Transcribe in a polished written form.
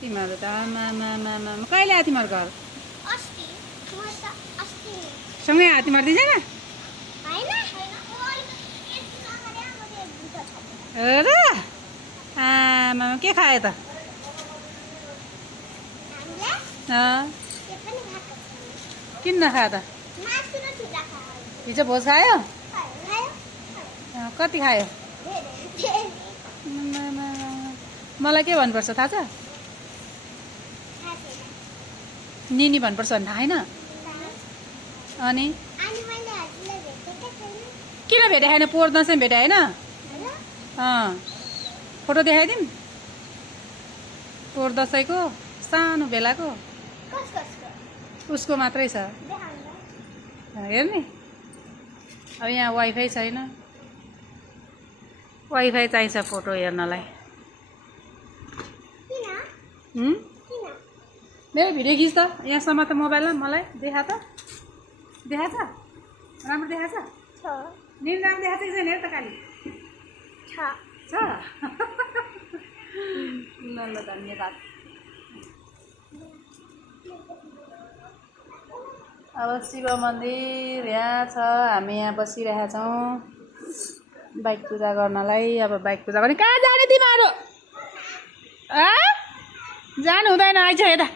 तिमीहरू त कहिले आयो तिमीहरू घर सँगै आयो तिमीहरू दुईजना र आमा के खायो त किन नखायो त हिजो भोज खायो कति खायो मलाई के भन्नुपर्छ थाहा छ निनी भन्नुपर्छ भने थाहा छैन अनि किन भेटे छैन पोहोर दसैँ भेटे होइन फोटो देखाइदिउँ पोहोर दसैँको सानो बेलाको उसको मात्रै छ हेर्ने अब यहाँ वाइफाई छैन वाइफाई चाहिन्छ फोटो हेर्नलाई मेरो भिडियो खिच त यहाँसम्म त मोबाइलमा मलाई देखा त देखा छ राम्रो देखा छ निन राम्रो देखा छ कि छैन हेर त खालि छ ल ल धन्यवाद अब शिव मन्दिर यहाँ छ हामी यहाँ बसिरहेका छौँ बाइक पूजा गर्नलाई अब बाइक पूजा गर्ने कहाँ जाने तिमीहरू जानु हुँदैन आइज यता